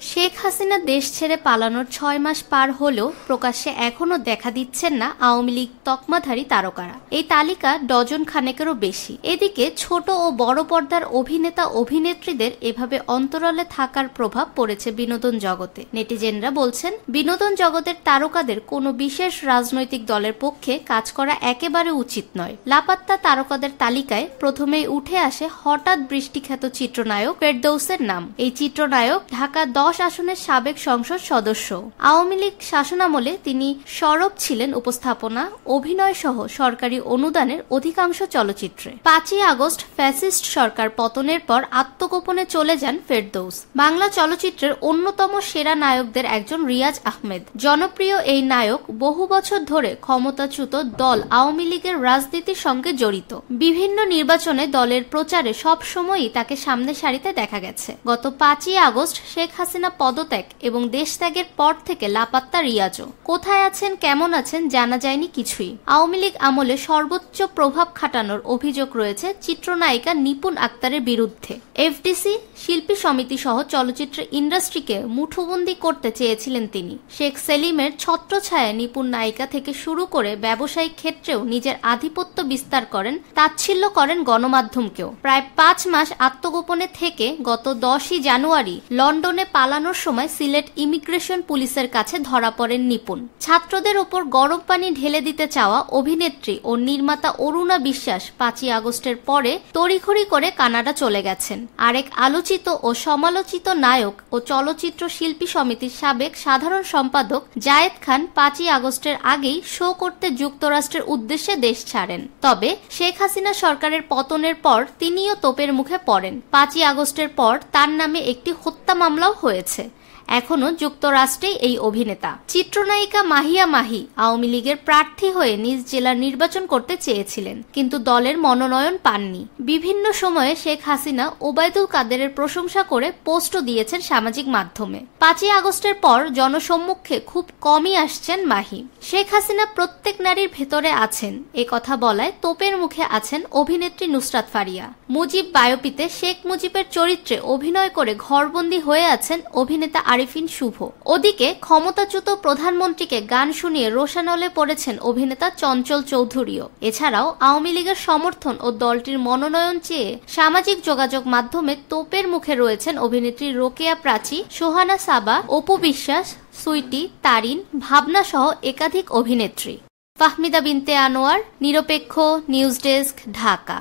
শেখ হাসিনা দেশ ছেড়ে পালানোর ৬ মাস পার হলেও প্রকাশ্যে এখনও দেখা দিচ্ছেন না আওয়ামী লীগ তকমাধারী তারকারা। এই তালিকা ডজন খানেকেরও বেশি। এদিকে ছোট ও বড় পর্দার অভিনেতা অভিনেত্রীদের এভাবে অন্তরালে থাকার প্রভাব পড়েছে বিনোদন জগতে। নেটিজেনরা বলছেন, বিনোদন জগতের তারকাদের কোনো বিশেষ রাজনৈতিক দলের পক্ষে কাজ করা একেবারে উচিত নয়। লাপাত্তা তারকাদের তালিকায় প্রথমেই উঠে আসে হঠাৎ বৃষ্টিখ্যাত চিত্রনায়ক ফেরদৌসের নাম। এই চিত্রনায়ক ঢাকা 10 আসনের সাবেক সংসদ সদস্য। আওয়ামী লীগ শাসনামলে তিনি সরব ছিলেন উপস্থাপনা, অভিনয় সহ সরকারি অনুদানের অধিকাংশ চলচ্চিত্রে। 5ই আগস্ট ফ্যাসিস্ট সরকার পতনের পর আত্মগোপনে চলে যান ফেরদৌস। বাংলা চলচ্চিত্রের অন্যতম সেরা নায়কদের একজন রিয়াজ আহমেদ। জনপ্রিয় এই নায়ক বহু বছর ধরে ক্ষমতাচ্যুত দল আওয়ামী লীগের রাজনীতির সঙ্গে জড়িত। বিভিন্ন নির্বাচনে দলের প্রচারে সব সময়ই তাকে সামনে সারিতে দেখা গেছে। গত 5ই আগস্ট শেখ হাসিনা পদত্যাগ এবং দেশ ত্যাগের পর থেকে লাপাত্তা রিয়াজও। কোথায় আছেন, কেমন আছেন জানা যায়নি কিছুই। আওয়ামী লীগ আমলে সর্বোচ্চ প্রভাব খাটানোর অভিযোগ রয়েছে চিত্রনায়িকা নিপুণ আক্তারের বিরুদ্ধে। এফডিসি, শিল্পী সমিতি সহ চলচ্চিত্র ইন্ডাস্ট্রিকে মুঠোবন্দি করতে চেয়েছিলেন তিনি। শেখ সেলিমের ছত্রছায়ায় নিপুণ নায়িকা থেকে শুরু করে ব্যবসায়িক ক্ষেত্রেও নিজের আধিপত্য বিস্তার করেন, তাচ্ছিল্য করেন গণমাধ্যমকেও। প্রায় 5 মাস আত্মগোপনে থেকে গত 10ই জানুয়ারি লন্ডনে পালানোর সময় সিলেট ইমিগ্রেশন পুলিশের কাছে ধরা পড়েন নিপুণ। ছাত্রদের ওপর গরম পানি ঢেলে দিতে চাওয়া অভিনেত্রী ও নির্মাতা অরুণা বিশ্বাস 5ই আগস্টের পরে তড়িঘড়ি করে কানাডা চলে গেছেন। আরেক আলোচিত ও সমালোচিত নায়ক ও চলচ্চিত্র শিল্পী সমিতির সাবেক সাধারণ সম্পাদক জায়েদ খান 5ই আগস্টের আগেই শো করতে যুক্তরাষ্ট্রের উদ্দেশ্যে দেশ ছাড়েন। তবে শেখ হাসিনা সরকারের পতনের পর তিনিও তোপের মুখে পড়েন। 5ই আগস্টের পর তার নামে একটি হত্যা মামলাও হয়েছে। এখনো যুক্তরাষ্ট্রেই এই অভিনেতা। চিত্রনায়িকা মাহিয়া মাহি আওয়ামী লীগের প্রার্থী হয়ে নিজ জেলার নির্বাচন করতে চেয়েছিলেন, কিন্তু দলের মনোনয়ন পাননি। বিভিন্ন সময়ে শেখ হাসিনা ওবায়দুল কাদেরের প্রশংসা করে পোস্টও দিয়েছেন সামাজিক মাধ্যমে। 5ই আগস্টের পর জনসম্মুখে খুব কমই আসছেন মাহি। শেখ হাসিনা প্রত্যেক নারীর ভেতরে আছেন এ কথা বলায় তোপের মুখে আছেন অভিনেত্রী নুসরাত ফারিয়া। মুজিব বায়োপিতে শেখ মুজিবের চরিত্রে অভিনয় করে ঘরবন্দি হয়ে আছেন অভিনেতা আরিফিন শুভ। ওদিকে ক্ষমতাচ্যুত প্রধানমন্ত্রীকে গান শুনিয়ে রোষানলে পড়েছেন অভিনেতা চঞ্চল চৌধুরীও। এছাড়াও আওয়ামী লীগের সমর্থন ও দলটির মনোনয়ন চেয়ে সামাজিক যোগাযোগ মাধ্যমে তোপের মুখে রয়েছেন অভিনেত্রী রোকেয়া প্রাচী, সোহানা সাবা, অপু বিশ্বাস, সুইটি, তারিন, ভাবনা সহ একাধিক অভিনেত্রী। ফাহমিদা বিনতে আনোয়ার, নিরপেক্ষ নিউজ ডেস্ক, ঢাকা।